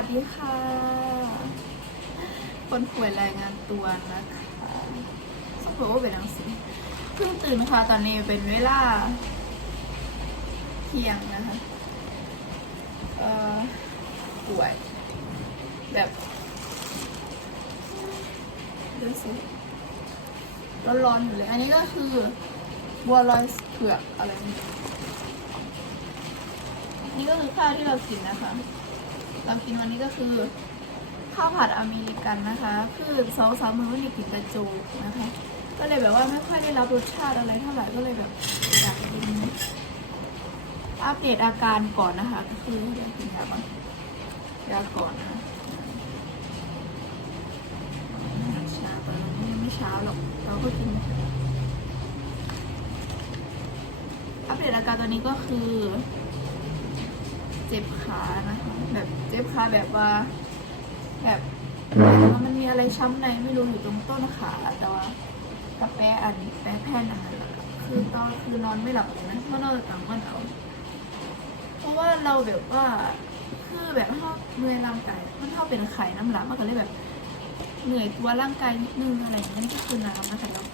วัสดีค่ะ คนป่วยรายงานตัวนะคะสักพักว่าเป็นหนังสือเพิ่งตื่นค่ะตอนนี้เป็นเวลาเที่ยงนะคะ เอ่อป่วย แบบดูสิร้อนๆอยู่เลย อันนี้ก็คือบัวลอยเผือกอะไรนี่นี่ก็คือข้าวที่เรากินนะคะ เรากินวันนี้ก็คือ ข้าวผัดอเมริกันนะคะคือสองสามมื้อวันนี้กินกระจูกนะคะ ก็เลยแบบว่าไม่ค่อยได้รับรสชาติอะไรเท่าไหร่ก็เลยแบบอยากกินอัปเดตอาการก่อนนะคะ ก็คืออยากกินยาก่อนยาก่อนนะเช้าตอนนี้ไม่เช้าหรอกเราก็กินอัปเดตอาการตอนนี้ก็คือ เจ็บขานะคะแบบเจ็บขาแบบว่า แบบว่ามันมีอะไรช้ำในไม่รู้อยู่ตรงต้นขาแต่ว่ากับแปะอันแปะแผ่นอันนั้นแหละคือตอนคือนอนไม่หลับเลยนะเพราะนอนกลางวันเอาเพราะว่าเราแบบว่าคือแบบถ้าเมื่อยร่างกายมันเท่าเป็นไข่น้ำหลังมันก็เลยแบบ เหนื่อยตัวร่างกายนิดนึงอะไรอย่างเงี้ยก็คือน้ำนะคะแล้ว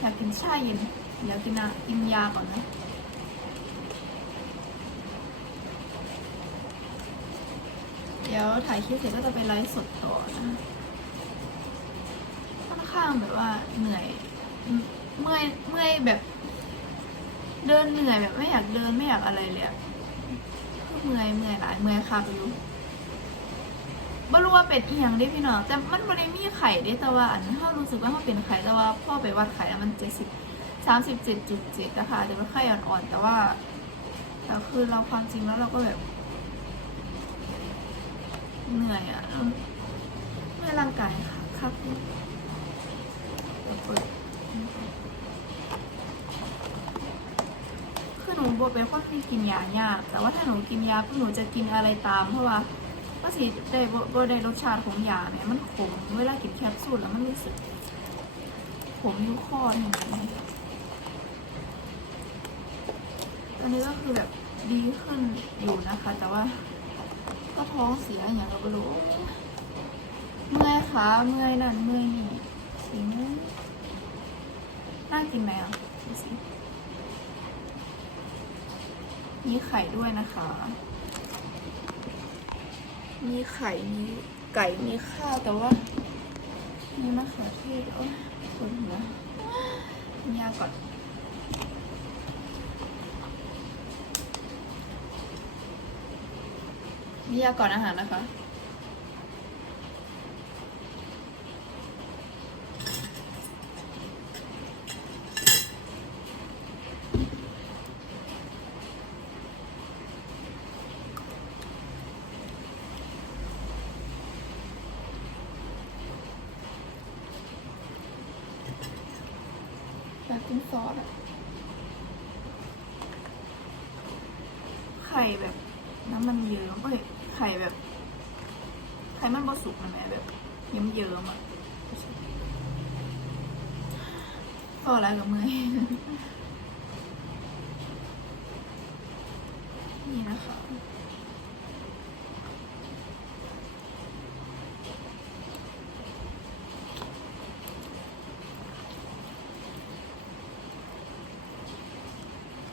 อยากกินชาเย็นเดี๋ยวกินน้ำกินยาก่อนนะ ดี๋ยวถ่ายคลิปเสร็จก็จะไปไลฟ์สดต่อนะค่อนข้างแบบว่าเหนื่อย เมื่อยเมื่อยแบบ เดินเหนื่อยแบบไม่อยากเดินไม่อยากอะไรเลยอะเมื่อยเมื่อยหลายเมื่อยคาไปอยู่ไม่รู้ว่าเป็นอีหยังได้พี่น้องแต่มันไม่ได้มีไข่ได้แต่ว่าอันถ้ารู้สึกว่ามันเป็นไข่แต่ว่าพ่อไปวัดไข่แล้วมันเจ็ดสิบสามสิบเจ็ดจุดเจ็ดนะคะแต่เป็นไข่อ่อนๆแต่ว่าแต่คือเราความจริงแล้วเราก็แบบ เหนื่อยอะ่ะเมื่อยร่างกายค่ะครับเปิดคือหนูบอกเป็นคนที่กินยายาก แต่ว่าถ้าหนูกินยาก็หนูจะกินอะไรตาม เพราะว่าก็สิได้บ่บ่ได้รสชาติของยาเนี่ยมันขมเวลากินแคปซูลแล้วมันรู้สึกขมอยุคอเนี่ยตอนนี้ก็คือแบบดีขึ้นอยู่นะคะ แต่ว่า ก็ท้องเสียอย่างเราก็รู้เมื่อยขาเมื่อยนั่นเมื่อยนี่สิเมื่อยน่ากินไหมอะดูสิมีไข่ด้วยนะคะ มีไข่มีไก่มีข้าวแต่ว่ามีมะเขือเทศโอ้ยปวดหัวยาก่อน มียาก่อนอาหารนะคะ อยากกินซอสอะไข่แบบน้ำมันเยิ้มเอ้ย ไข่แบบ ไข่มันบสุกนะแม่แบบเยิ้มเยิ้มอะพอแล้วกับมือนี่นะคะ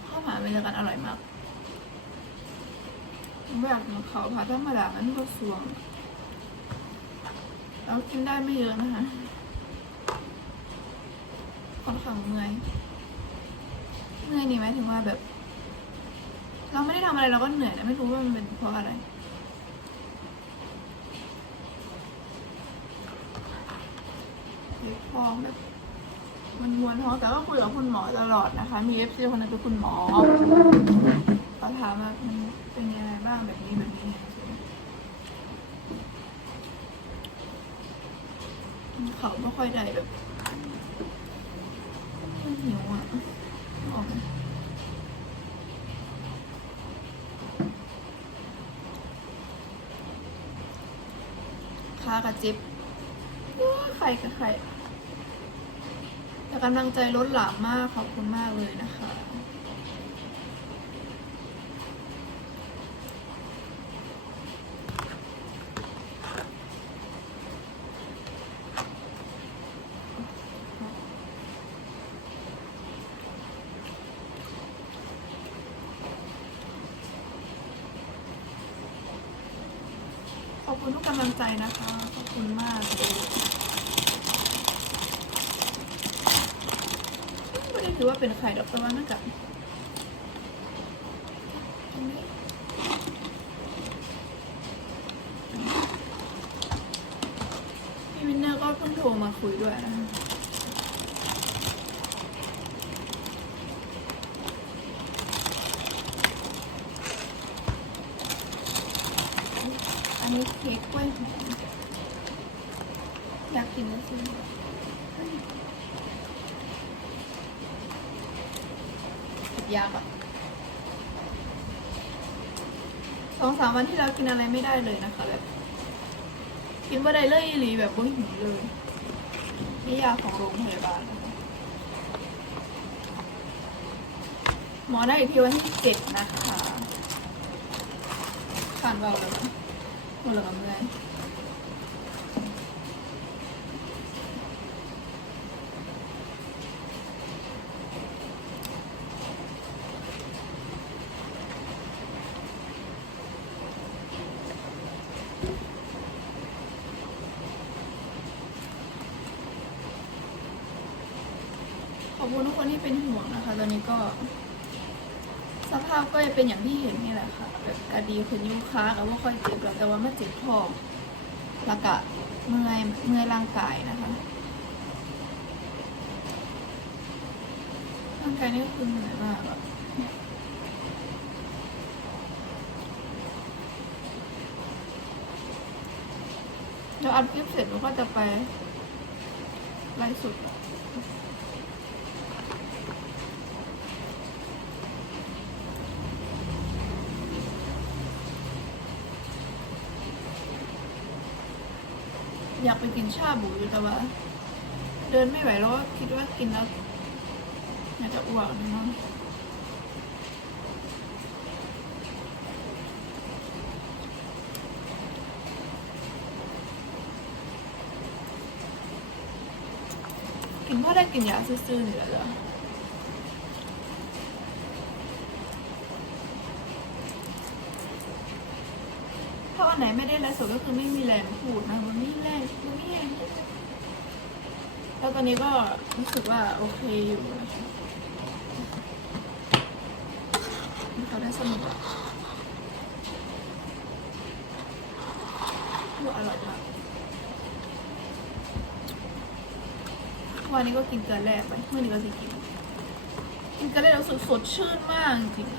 ข้าวผัดบรรยากาศอร่อยมาก แบบของเขาผัดธรรมดามันก็สวงเรากินได้ไม่เยอะนะคะค่อนข้างเมื่อยเมื่อยนี่หมถึงว่าแบบ เราไม่ได้ทำอะไรเราก็เหนื่อยนะไม่รู้ว่ามันเป็นเพราะอะไรเดี๋ยวท้องแบบมันมวนท้องแต่ก็คุยกับคุณหมอตลอดนะคะ มีเอฟซีคนนึงเป็นคุณหมอ ถามว่ามันเป็นยังไงบ้างแบบนี้แบบนี้เขาไม่ค่อยได้แบบมันหิวอะออกไหมขากระจิบไข่กับไข่แต่กำลังใจล้นหลามมากขอบคุณมากเลยนะคะ กกำลังใจนะคะ ขอบคุณมากเลยไม่ได้ถือว่าเป็นใครดอกแต่ว่าน่าจะอันพี่วินเนอร์ก็เพิ่งโทรมาคุยด้วยนะคะ อั นี้เค้กกล้วยหอมอยากกินแล้วสิยากอะสองสามวันที่เรากินอะไรไม่ได้เลยนะคะแบบกินไม่ได้เลยหลีแบบไม่หิวเลยนี่ยาของโรงพยาบาลหมอได้อีกทีวันที่เจ็ดนะคะผ่านเบาแล้ว หมดแล้วกับเมื่อยขอบคุณทุกคนที่เป็นห่วงนะคะ ตอนนี้ก็ สภาพก็จะเป็นอย่างที่เห็นนี่แหละค่ะแบบกระดีขึ้นยุงค้ากับว่าค่อยเจ็บแล้วแต่ว่าไม่เจ็บท้องแล้วก็เมื่อยเมื่อยร่างกายนะคะร่างกายนี่คือเหนื่อยมากอะเดี๋ยวอัดคลิปเสร็จหนูก็จะไปไลฟ์สด อยากไปกินชาบูอยู่แต่ว่า เดินไม่ไหวแล้วก็คิดว่ากินแล้วน่าจะอ้วกน่นอนกินพราะได้กินยาซื่อๆนี่แหละเหรอถ้าวันไหนไม่ได้ไลฟ์สดก็คือไม่มีแรงพูดนะมันไม่แรงนไม่แรง แล้วตอนนี้ก็รู้สึกว่าโอเคอยู่นะคะเขาได้สนุกอะว่าอร่อยมากวันนี้ก็กินเกลือแรกไปเมื่อนี้ก็สิกินกินเกลือแรกแล้วรู้สึกสดชื่นมากจริงๆ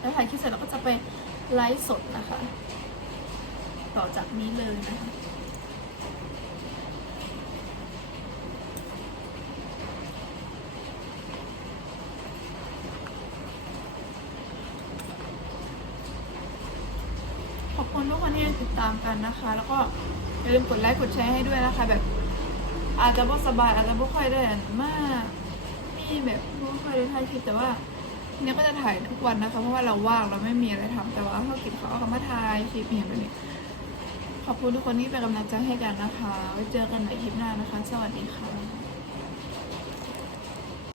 แล้วถ่ายคลิปเสร็จเราก็จะไปไลฟ์สดนะคะ ต่อจากนี้เลยนะคะ ขอบคุณทุกคนที่ยังติดตามกันนะคะ แล้วก็อย่าลืมกดไลค์กดแชร์ให้ด้วยนะคะ แบบ อาจจะบ่สบายอาจจะบ่ค่อยได้อันมากนี่แบบบ่ค่อยได้ถ่ายคลิปแต่ว่าทีนี้ก็จะถ่ายทุกวันนะคะ เพราะว่าเราว่างเราไม่มีอะไรทำแต่ว่าถ้ากินเขาวก็มาถ่ายคลิปอย่างแบบนี้ขอบคุณทุกคนที่เป็นกำลังใจให้กันนะคะไว้เจอกันใหม่คลิปหน้านะคะ สวัสดีค่ะ